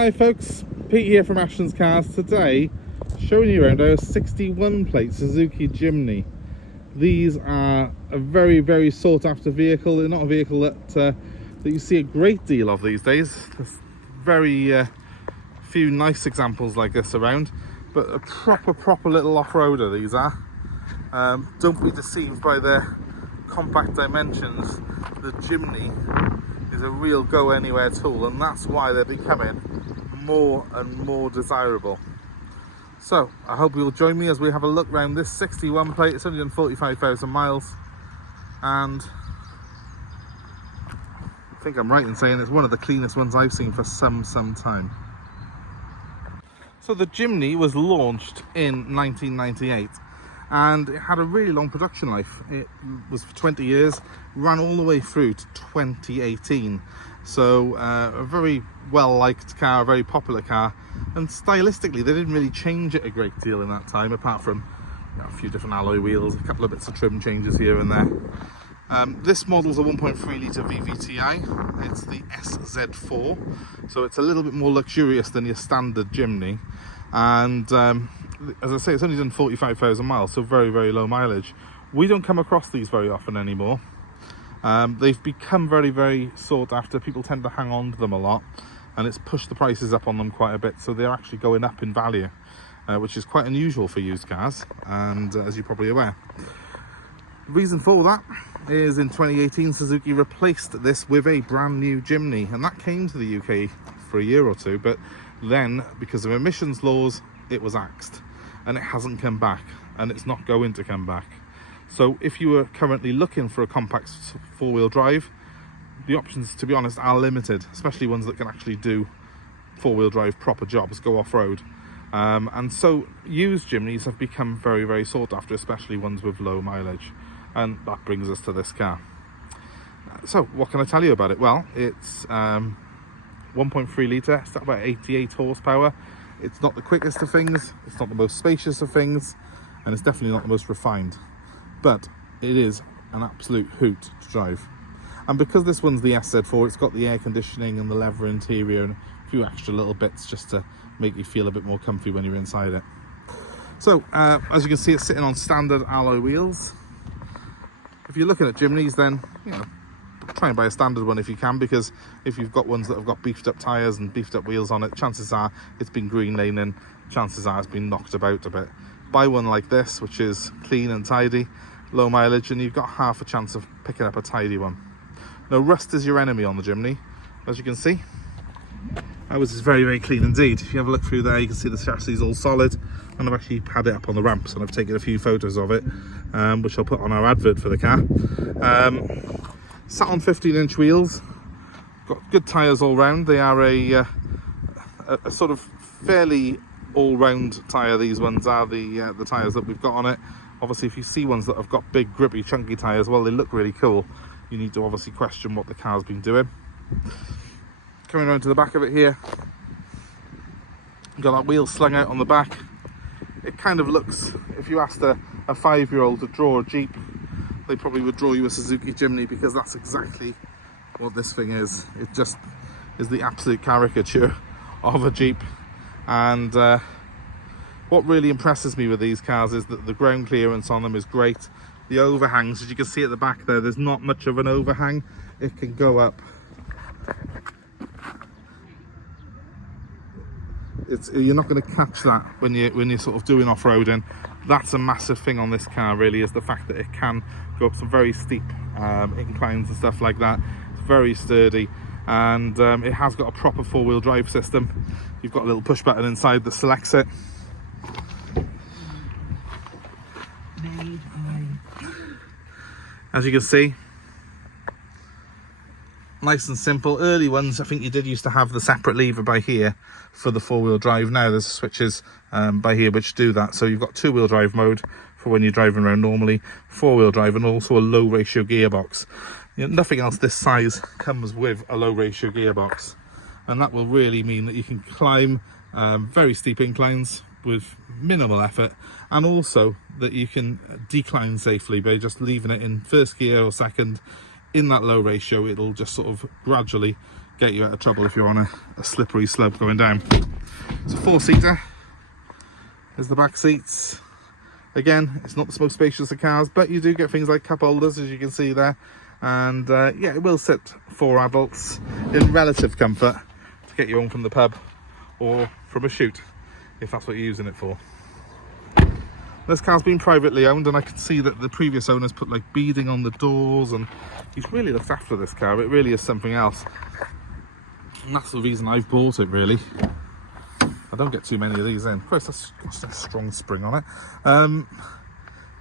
Hi folks, Pete here from Ashton's Cars. Today showing you around our 61 plate Suzuki Jimny. These are a very sought after vehicle. They're not a vehicle that you see a great deal of these days. There's very few nice examples like this around, but a proper little off-roader these are. Don't be deceived by their compact dimensions. The Jimny is a real go anywhere tool, and that's why they're becoming more and more desirable. So I hope you'll join me as we have a look around this 61 plate. It's only done 45,000 miles, and I think I'm right in saying it's one of the cleanest ones I've seen for some time. So the Jimny was launched in 1998 and it had a really long production life. It was for 20 years, ran all the way through to 2018. So a very well liked car, a very popular car, and stylistically they didn't really change it a great deal in that time, apart from a few different alloy wheels, a couple of bits of trim changes here and there. This model's a 1.3 litre VVTi. It's the SZ4, so it's a little bit more luxurious than your standard Jimny, and as I say, it's only done 45,000 miles, so very low mileage. We don't come across these very often anymore. They've become very sought after. People tend to hang on to them a lot, and it's pushed the prices up on them quite a bit, so they're actually going up in value, which is quite unusual for used cars, and as you're probably aware. The reason for that is in 2018 Suzuki replaced this with a brand new Jimny, and that came to the UK for a year or two, but then because of emissions laws it was axed, and it hasn't come back, and it's not going to come back. So if you are currently looking for a compact four-wheel drive, the options, to be honest, are limited, especially ones that can actually do four-wheel drive proper jobs, go off-road. And so used Jimnys have become very sought after, especially ones with low mileage. And that brings us to this car. So what can I tell you about it? Well, it's 1.3 litre, it's got about 88 horsepower. It's not the quickest of things, it's not the most spacious of things, and it's definitely not the most refined. But it is an absolute hoot to drive. And because this one's the SZ4, it's got the air conditioning and the leather interior and a few extra little bits just to make you feel a bit more comfy when you're inside it. So as you can see, it's sitting on standard alloy wheels. If you're looking at Jimnys, then try and buy a standard one if you can, because if you've got ones that have got beefed up tyres and beefed up wheels on it, chances are it's been green laning, chances are it's been knocked about a bit. Buy one like this, which is clean and tidy, low mileage, and you've got half a chance of picking up a tidy one. Now, rust is your enemy on the Jimny, as you can see. Ours is very clean indeed. If you have a look through there, you can see the chassis is all solid, and I've actually had it up on the ramps and I've taken a few photos of it, which I'll put on our advert for the car. Sat on 15-inch wheels, got good tyres all round. They are a sort of fairly all-round tyre. These ones are the tyres that we've got on it. Obviously, if you see ones that have got big, grippy, chunky tyres, well, they look really cool. You need to obviously question what the car's been doing. Coming around to the back of it here, got that wheel slung out on the back. It kind of looks, if you asked a 5-year-old to draw a Jeep, they probably would draw you a Suzuki Jimny, because that's exactly what this thing is. It just is the absolute caricature of a Jeep. And what really impresses me with these cars is that the ground clearance on them is great. The overhangs, as you can see at the back there's not much of an overhang. It can go up. You're not going to catch that when you're sort of doing off-roading. That's a massive thing on this car, really, is the fact that it can go up some very steep inclines and stuff like that. It's very sturdy, and it has got a proper four-wheel drive system. You've got a little push button inside that selects it. As you can see, nice and simple. Early ones, I think you did used to have the separate lever by here for the four-wheel drive. Now there's switches by here which do that. So you've got two-wheel drive mode for when you're driving around normally, four-wheel drive, and also a low-ratio gearbox. Nothing else this size comes with a low-ratio gearbox, and that will really mean that you can climb very steep inclines with minimal effort, and also that you can decline safely by just leaving it in first gear or second. In that low ratio, it'll just sort of gradually get you out of trouble if you're on a slippery slope going down. It's a 4-seater. There's the back seats. Again, it's not the most spacious of cars, but you do get things like cup holders, as you can see there. And yeah, it will sit 4 adults in relative comfort to get you home from the pub or from a shoot, if that's what you're using it for. This car's been privately owned, and I can see that the previous owners put like beading on the doors, and he's really looked after this car. It really is something else, and that's the reason I've bought it, really. I don't get too many of these in. Christ, that's a strong spring on it.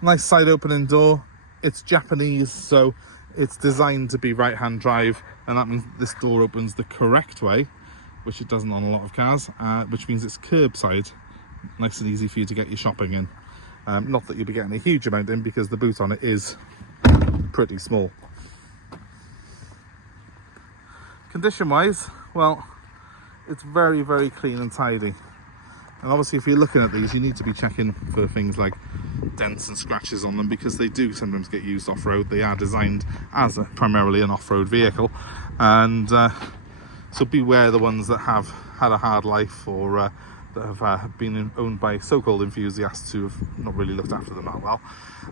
Nice side opening door. It's Japanese, so it's designed to be right hand drive, and that means this door opens the correct way, which it doesn't on a lot of cars, which means it's curbside, nice and easy for you to get your shopping in. Not that you'll be getting a huge amount in, because the boot on it is pretty small. Condition wise, well, it's very, very clean and tidy. And obviously if you're looking at these, you need to be checking for things like dents and scratches on them, because they do sometimes get used off-road. They are designed as primarily an off-road vehicle, and so beware the ones that have had a hard life, or that have been owned by so-called enthusiasts who have not really looked after them that well.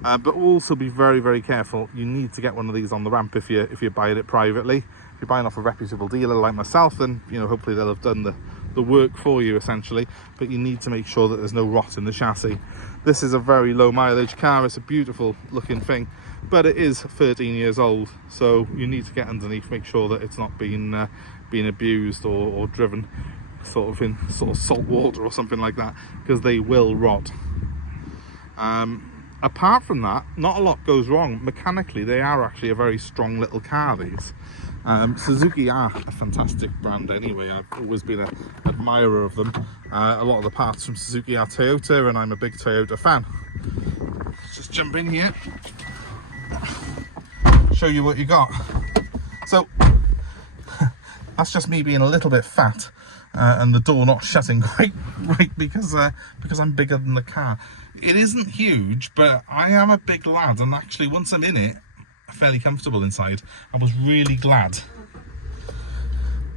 But also be very, very careful. You need to get one of these on the ramp if you're buying it privately. If you're buying off a reputable dealer like myself, then hopefully they'll have done the work for you essentially, but you need to make sure that there's no rot in the chassis. This is a very low mileage car. It's a beautiful looking thing, but it is 13 years old, so you need to get underneath, make sure that it's not being abused or driven in salt water or something like that, because they will rot. Apart from that, not a lot goes wrong mechanically. They are actually a very strong little car, these. Suzuki are a fantastic brand anyway. I've always been an admirer of them. A lot of the parts from Suzuki are Toyota, and I'm a big Toyota fan. Let's just jump in here, show you what you got. So that's just me being a little bit fat, and the door not shutting quite right because I'm bigger than the car. It isn't huge, but I am a big lad, and actually once I'm in it, fairly comfortable inside. I was really glad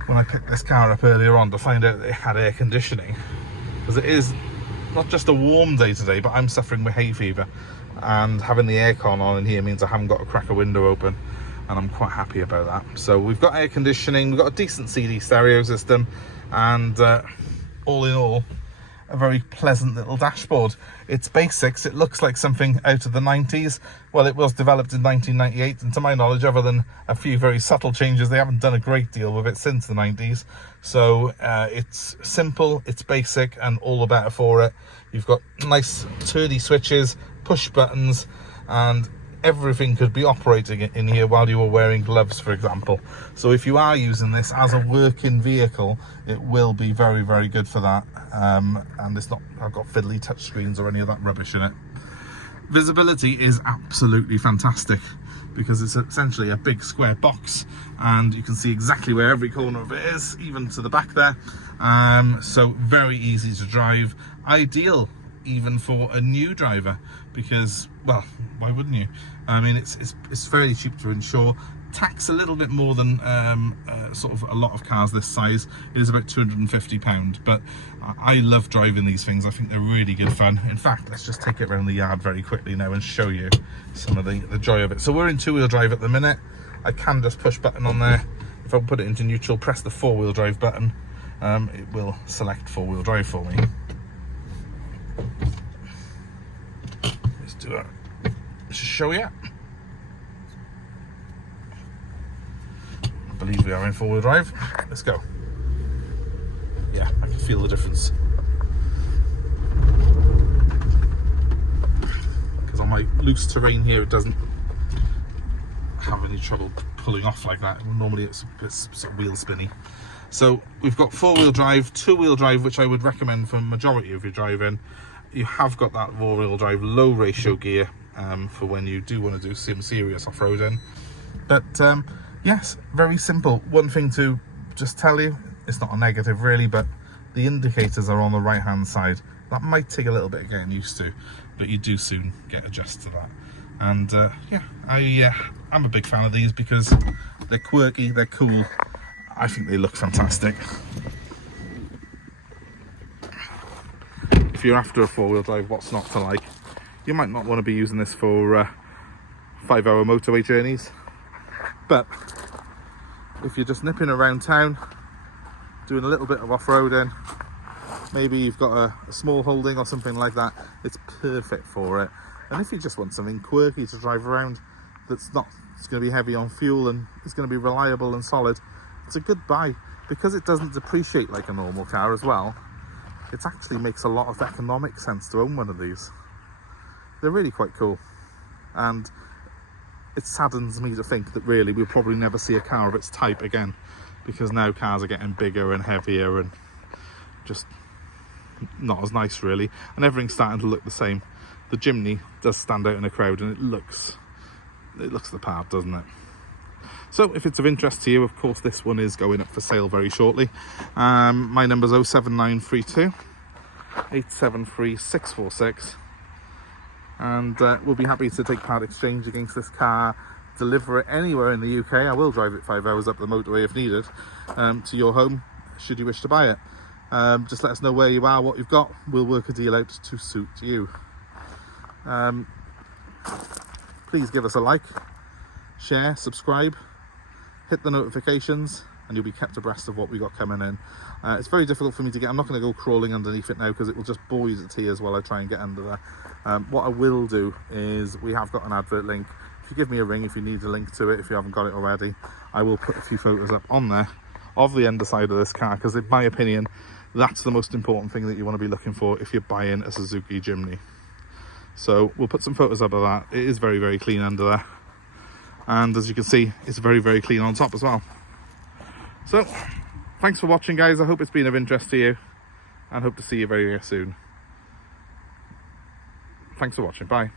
when I picked this car up earlier on to find out that it had air conditioning, because it is not just a warm day today, but I'm suffering with hay fever, and having the aircon on in here means I haven't got to crack a window open, and I'm quite happy about that. So we've got air conditioning, we've got a decent CD stereo system, and all in all, a very pleasant little dashboard. It's basics. It looks like something out of the 90s. Well, it was developed in 1998, and to my knowledge, other than a few very subtle changes, they haven't done a great deal with it since the 90s. So it's simple, it's basic, and all the better for it. You've got nice turny switches, push buttons, and everything could be operating in here while you were wearing gloves, for example. So if you are using this as a working vehicle, it will be very, very good for that. And it's not, I've got fiddly touchscreens or any of that rubbish in it. Visibility is absolutely fantastic, because it's essentially a big square box, and you can see exactly where every corner of it is, even to the back there. So very easy to drive, ideal even for a new driver, because, well, why wouldn't you? I mean, it's fairly cheap to insure. Tax a little bit more than sort of a lot of cars this size. It is about £250, but I love driving these things. I think they're really good fun. In fact, let's just take it around the yard very quickly now and show you some of the joy of it. So we're in 2-wheel drive at the minute. I can just push button on there. If I put it into neutral, press the 4-wheel drive button, it will select 4-wheel drive for me. Let's do that. Let's just show you. I believe we are in 4-wheel drive. Let's go. Yeah, I can feel the difference. Because on my loose terrain here, it doesn't have any trouble pulling off like that. Normally it's sort of wheel spinny. So we've got 4-wheel drive, 2-wheel drive, which I would recommend for the majority of your driving. You have got that 4-wheel drive low ratio gear for when you do want to do some serious off-roading. But yes, very simple. One thing to just tell you, it's not a negative really, but the indicators are on the right hand side. That might take a little bit of getting used to, but you do soon get adjusted to that. And yeah, I'm a big fan of these because they're quirky, they're cool. I think they look fantastic. If you're after a four-wheel drive, what's not to like? You might not want to be using this for 5-hour motorway journeys, but if you're just nipping around town, doing a little bit of off-roading, maybe you've got a small holding or something like that, it's perfect for it. And if you just want something quirky to drive around that's not, it's going to be heavy on fuel and it's going to be reliable and solid, it's a good buy. Because it doesn't depreciate like a normal car as well, it actually makes a lot of economic sense to own one of these. They're really quite cool, and it saddens me to think that really we'll probably never see a car of its type again, because now cars are getting bigger and heavier and just not as nice really, and everything's starting to look the same. The Jimny does stand out in a crowd, and it looks the part, doesn't it? So if it's of interest to you, of course this one is going up for sale very shortly. My number's 07932 873 646, and we'll be happy to take part exchange against this car, deliver it anywhere in the UK. I will drive it 5 hours up the motorway if needed, to your home should you wish to buy it. Just let us know where you are, what you've got. We'll work a deal out to suit you. Please give us a like, share, subscribe, hit the notifications, and you'll be kept abreast of what we got coming in. It's very difficult for me to get, I'm not going to go crawling underneath it now because it will just bore you to tears while I try and get under there. What I will do is, we have got an advert link. If you give me a ring if you need a link to it, if you haven't got it already, I will put a few photos up on there of the underside of this car, because in my opinion that's the most important thing that you want to be looking for if you're buying a Suzuki Jimny. So we'll put some photos up of that. It is very, very clean under there, and as you can see, it's very, very clean on top as well. So thanks for watching, guys. I hope it's been of interest to you, and hope to see you very, very soon. Thanks for watching. Bye.